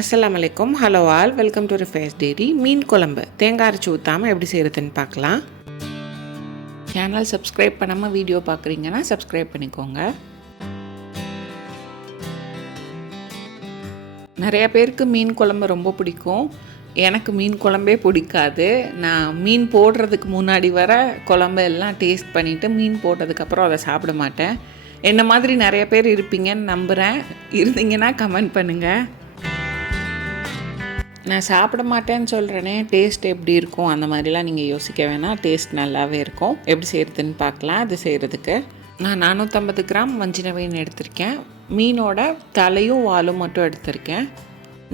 அஸ்ஸலாமு அலைக்கும். Hello all, welcome to Rifa's dairy. மீன் குழம்பு தேங்காய் அரைச்சி ஊற்றாமல் எப்படி செய்கிறதுன்னு பார்க்கலாம். சேனல் சப்ஸ்கிரைப் பண்ணாமல் வீடியோ பார்க்குறீங்கன்னா சப்ஸ்கிரைப் பண்ணிக்கோங்க. நிறைய பேருக்கு மீன் குழம்பு ரொம்ப பிடிக்கும். எனக்கு மீன் குழம்பே பிடிக்காது. நான் மீன் போடுறதுக்கு முன்னாடி வர குழம்பு எல்லாம் டேஸ்ட் பண்ணிவிட்டு மீன் போட்டதுக்கப்புறம் அதை சாப்பிட மாட்டேன். என்ன மாதிரி நிறைய பேர் இருப்பீங்கன்னு நம்புகிறேன். இருந்தீங்கன்னா கமெண்ட் பண்ணுங்கள். நான் சாப்பிட மாட்டேன்னு சொல்கிறேனே, டேஸ்ட் எப்படி இருக்கும் அந்த மாதிரிலாம் நீங்கள் யோசிக்க வேணாம். டேஸ்ட் நல்லாவே இருக்கும். எப்படி செய்கிறதுன்னு பார்க்கலாம். அது செய்கிறதுக்கு நான் 450 கிராம் வஞ்சிர மீன் எடுத்திருக்கேன். மீனோட தலையும் வாலும் மட்டும் எடுத்திருக்கேன்.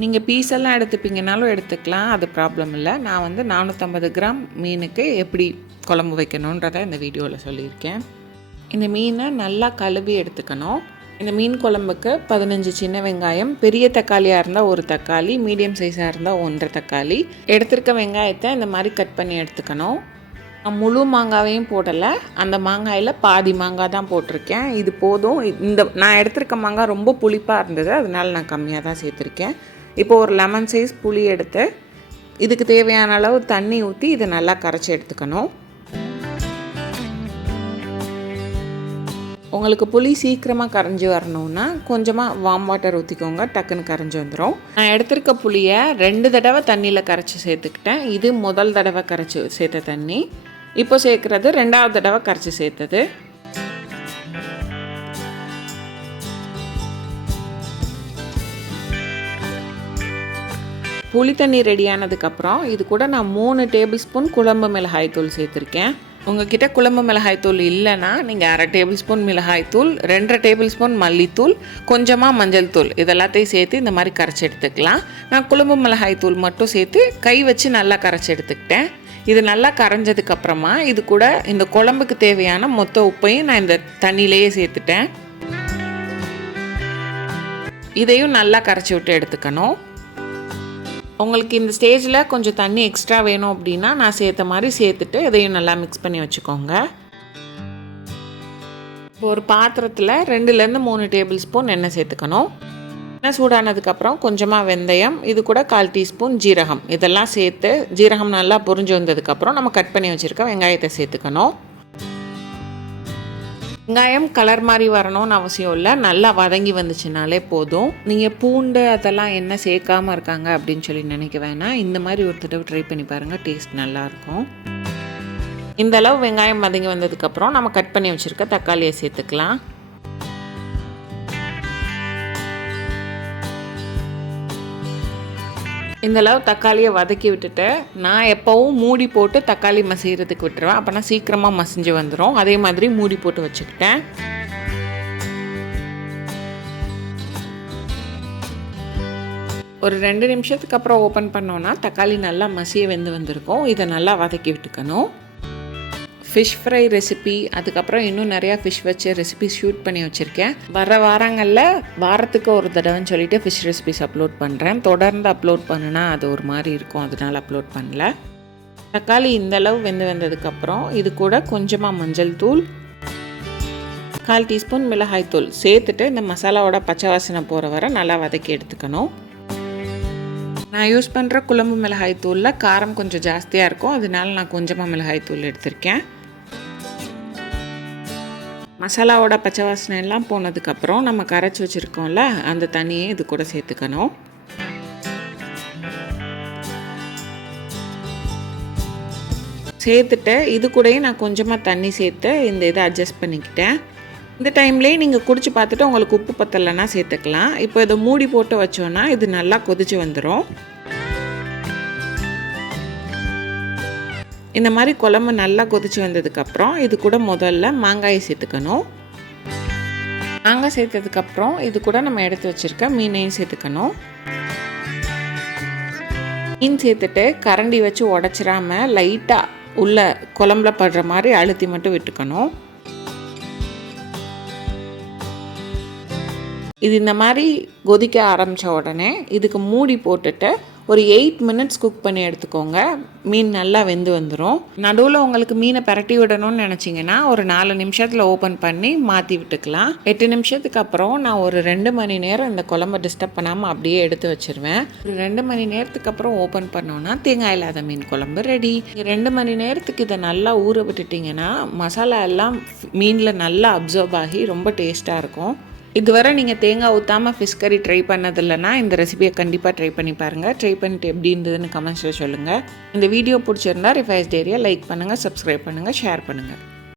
நீங்கள் பீஸெல்லாம் எடுத்துப்பீங்கனாலும் எடுத்துக்கலாம், அது ப்ராப்ளம் இல்லை. நான் 450 கிராம் மீனுக்கு எப்படி குழம்பு வைக்கணுன்றதை இந்த வீடியோவில் சொல்லியிருக்கேன். இந்த மீனை நல்லா கழுவி எடுத்துக்கணும். இந்த மீன் குழம்புக்கு 15 சின்ன வெங்காயம், பெரிய தக்காளியாக இருந்தால் ஒரு தக்காளி, மீடியம் சைஸாக இருந்தால் 1.5 தக்காளி எடுத்துருக்க வெங்காயத்தை இந்த மாதிரி கட் பண்ணி எடுத்துக்கணும். நான் முழு மாங்காவையும் போடலை, அந்த மாங்காயில் பாதி மாங்காய் தான் போட்டிருக்கேன். இது போதும். நான் எடுத்திருக்க மாங்காய் ரொம்ப புளிப்பாக இருந்தது, அதனால நான் கம்மியாக தான் சேர்த்துருக்கேன். இப்போ ஒரு லெமன் சைஸ் புளி எடுத்து இதுக்கு தேவையான அளவு தண்ணி ஊற்றி இதை நல்லா கரைச்சி எடுத்துக்கணும். உங்களுக்கு புளி சீக்கிரமாக கரைஞ்சி வரணுன்னா கொஞ்சமாக வார்ம் வாட்டர் ஊற்றிக்கோங்க, டக்குன்னு கரைஞ்சி வந்துடும். நான் எடுத்திருக்க புளியை 2 தடவை தண்ணியில் கரைச்சி சேர்த்துக்கிட்டேன். இது முதல் தடவை கரைச்சி சேர்த்த தண்ணி. இப்போ சேர்க்குறது 2வது தடவை கரைச்சி சேர்த்தது. புளி தண்ணி ரெடியானதுக்கப்புறம் இது கூட நான் 3 டேபிள் ஸ்பூன் குழம்பு மிளகாய் தூள் சேர்த்துருக்கேன். உங்ககிட்ட குழம்பு மிளகாய் தூள் இல்லைன்னா நீங்கள் 1/2 டேபிள் ஸ்பூன் மிளகாய் தூள், 2 டேபிள் ஸ்பூன் மல்லித்தூள், கொஞ்சமாக மஞ்சள் தூள் இதெல்லாத்தையும் சேர்த்து இந்த மாதிரி கரைச்சி எடுத்துக்கலாம். நான் குழம்பு மிளகாய் தூள் மட்டும் சேர்த்து கை வச்சு நல்லா கரைச்சி எடுத்துக்கிட்டேன். இது நல்லா கரைஞ்சதுக்கப்புறமா இது கூட இந்த குழம்புக்கு தேவையான மொத்த உப்பையும் நான் இந்த தண்ணியிலேயே சேர்த்துட்டேன். இதையும் நல்லா கரைச்சி விட்டு எடுத்துக்கணும். உங்களுக்கு இந்த ஸ்டேஜில் கொஞ்சம் தண்ணி எக்ஸ்ட்ரா வேணும் அப்படின்னா நான் சேர்த்த மாதிரி சேர்த்துட்டு இதையும் நல்லா மிக்ஸ் பண்ணி வச்சுக்கோங்க. இப்போ ஒரு பாத்திரத்தில் 2லேருந்து 3 டேபிள் ஸ்பூன் எண்ணெய் சேர்த்துக்கணும். எண்ணெய் சூடானதுக்கப்புறம் கொஞ்சமாக வெந்தயம், இது கூட 1/4 டீஸ்பூன் ஜீரகம் இதெல்லாம் சேர்த்து ஜீரகம் நல்லா பொரிஞ்சு வந்ததுக்கப்புறம் நம்ம கட் பண்ணி வச்சுருக்க வெங்காயத்தை சேர்த்துக்கணும். வெங்காயம் கலர் மாதிரி வரணும்னு அவசியம் இல்லை, நல்லா வதங்கி வந்துச்சுனாலே போதும். நீங்கள் பூண்டு அதெல்லாம் என்ன சேர்க்காமல் இருக்காங்க அப்படின்னு சொல்லி நினைக்க வேணாம். இந்த மாதிரி ஒரு தடவை ட்ரை பண்ணி பாருங்கள், டேஸ்ட் நல்லாயிருக்கும். இந்த அளவு வெங்காயம் வதங்கி வந்ததுக்கப்புறம் நம்ம கட் பண்ணி வச்சுருக்க தக்காளியை சேர்த்துக்கலாம். இந்தளவு தக்காளியை வதக்கி விட்டுட்டு நான் எப்போவும் மூடி போட்டு தக்காளி மசிகிறதுக்கு விட்டுருவேன். அப்போனா சீக்கிரமாக மசிஞ்சு வந்துடும். அதே மாதிரி மூடி போட்டு வச்சுக்கிட்டேன். ஒரு 2 நிமிஷத்துக்கு அப்புறம் ஓப்பன் பண்ணோன்னா தக்காளி நல்லா மசிய வந்திருக்கும். இதை நல்லா வதக்கி விட்டுக்கணும். ஃபிஷ் ஃப்ரை ரெசிபி, அதுக்கப்புறம் இன்னும் நிறையா ஃபிஷ் வச்சு ரெசிபி ஷூட் பண்ணி வச்சுருக்கேன். வர வாரங்களில் வாரத்துக்கு ஒரு தடவைன்னு சொல்லிட்டு ஃபிஷ் ரெசிபிஸ் அப்லோட் பண்ணுறேன். தொடர்ந்து அப்லோட் பண்ணுனா அது ஒரு மாதிரி இருக்கும், அதனால் அப்லோட் பண்ணல. தக்காளி இந்தளவு வந்ததுக்கப்புறம் இது கூட கொஞ்சமாக மஞ்சள் தூள், 1/4 டீஸ்பூன் மிளகாய் தூள் சேர்த்துட்டு இந்த மசாலாவோட பச்சை வாசனை போகிற வரை நல்லா வதக்கி எடுத்துக்கணும். நான் யூஸ் பண்ணுற குழம்பு மிளகாய் தூளில் காரம் கொஞ்சம் ஜாஸ்தியாக இருக்கும், அதனால நான் கொஞ்சமாக மிளகாய் தூள் எடுத்திருக்கேன். மசாலாவோட பச்சை வாசனை எல்லாம் போனதுக்கப்புறம் நம்ம கரைச்சி வச்சுருக்கோம்ல அந்த தண்ணியை இது கூட சேர்த்துக்கணும். சேர்த்துட்டு இது கூடயே நான் கொஞ்சமாக தண்ணி சேர்த்து இந்த இதை அட்ஜஸ்ட் பண்ணிக்கிட்டேன். இந்த டைம்லேயே நீங்கள் குடிச்சு பார்த்துட்டு உங்களுக்கு உப்பு பத்தலைன்னா சேர்த்துக்கலாம். இப்போ இதை மூடி போட்டு வச்சோன்னா இது நல்லா கொதிச்சு வந்துடும். இந்த மாதிரி குழம்பு நல்லா கொதிச்சு வந்ததுக்கப்புறம் இது கூட முதல்ல மாங்காயை சேர்த்துக்கணும். மாங்காய் சேர்த்ததுக்கப்புறம் இது கூட நம்ம எடுத்து வச்சுருக்க மீனையும் சேர்த்துக்கணும். மீன் சேர்த்துட்டு கரண்டி வச்சு உடச்சிடாம லைட்டாக உள்ள குழம்புல படுற மாதிரி அழுத்தி மட்டும் விட்டுக்கணும். இது இந்த மாதிரி கொதிக்க ஆரம்பித்த உடனே இதுக்கு மூடி போட்டுட்டு ஒரு 8 மினிட்ஸ் குக் பண்ணி எடுத்துக்கோங்க. மீன் நல்லா வெந்து வந்துடும். நடுவில் உங்களுக்கு மீனை பரட்டி விடணும்னு நினச்சிங்கன்னா ஒரு 4 நிமிஷத்தில் ஓப்பன் பண்ணி மாற்றி விட்டுக்கலாம். 8 நிமிஷத்துக்கு அப்புறம் நான் ஒரு 2 மணி நேரம் இந்த குழம்பை டிஸ்டர்ப் பண்ணாமல் அப்படியே எடுத்து வச்சுருவேன். ஒரு 2 மணி நேரத்துக்கு அப்புறம் ஓப்பன் பண்ணோன்னா தேங்காய் இல்லாத மீன் குழம்பு ரெடி. 2 மணி நேரத்துக்கு இதை நல்லா ஊற விட்டுட்டிங்கன்னா மசாலா எல்லாம் மீனில் நல்லா அப்சர்வ் ஆகி ரொம்ப டேஸ்ட்டாக இருக்கும். இதுவரை நீங்கள் தேங்காய் ஊற்றாமல் ஃபிஷ் கறி ட்ரை பண்ணதில்லைன்னா இந்த ரெசிபியை கண்டிப்பாக ட்ரை பண்ணி பாருங்கள். ட்ரை பண்ணிட்டு எப்படி இருந்ததுன்னு கமெண்ட்ஸில் சொல்லுங்கள். இந்த வீடியோ பிடிச்சிருந்தா ரிஃபைஸ் டேரியா லைக் பண்ணுங்கள், சப்ஸ்கிரைப் பண்ணுங்கள், ஷேர் பண்ணுங்கள்.